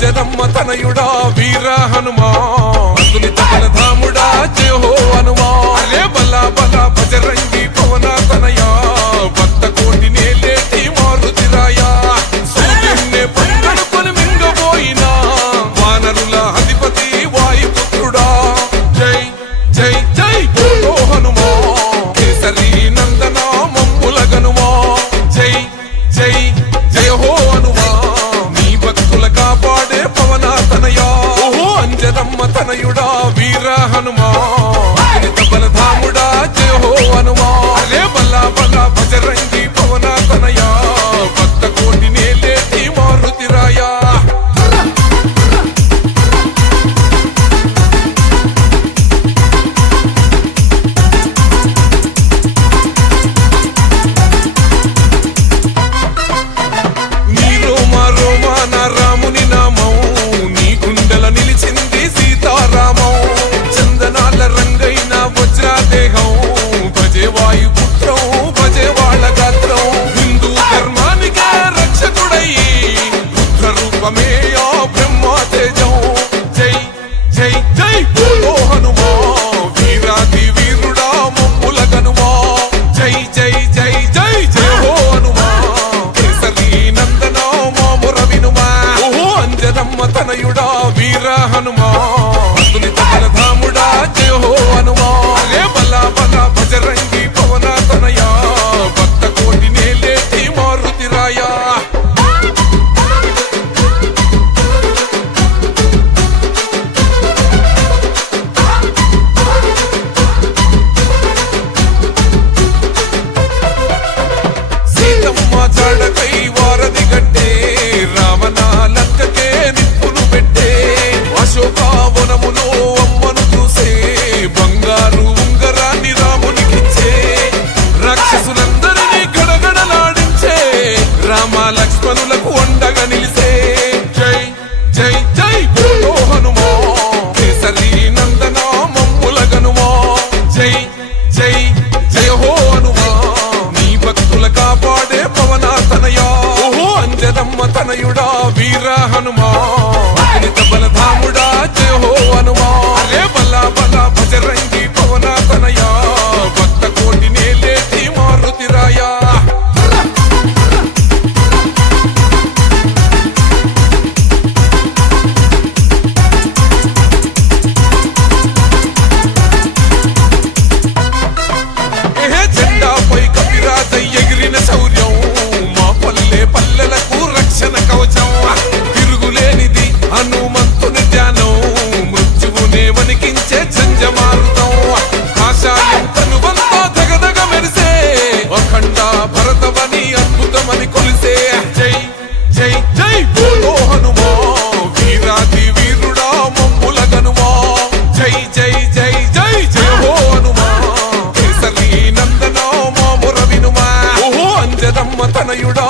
జగమ్మ తనయుడా వీర హనుమా. తనయుడా వీర హనుమా. దోహనుమో కేసరి నందన మమ్ములగనుమో. జై జై జయ హో హనుమా నీ భక్తుల కాపాడే పవనాతనయా. ఓహో. తనయుడా వీరహ రామని కొలిసే. జై జై జై. ఓ హనుమా వీరాది వీరుడా మమ్ముల గనుమా. జై జై జై జై జై. ఓ హనుమా కేసరి నందన మాముర వినుమా. ఓహో. అంజనమ్మ తనయుడా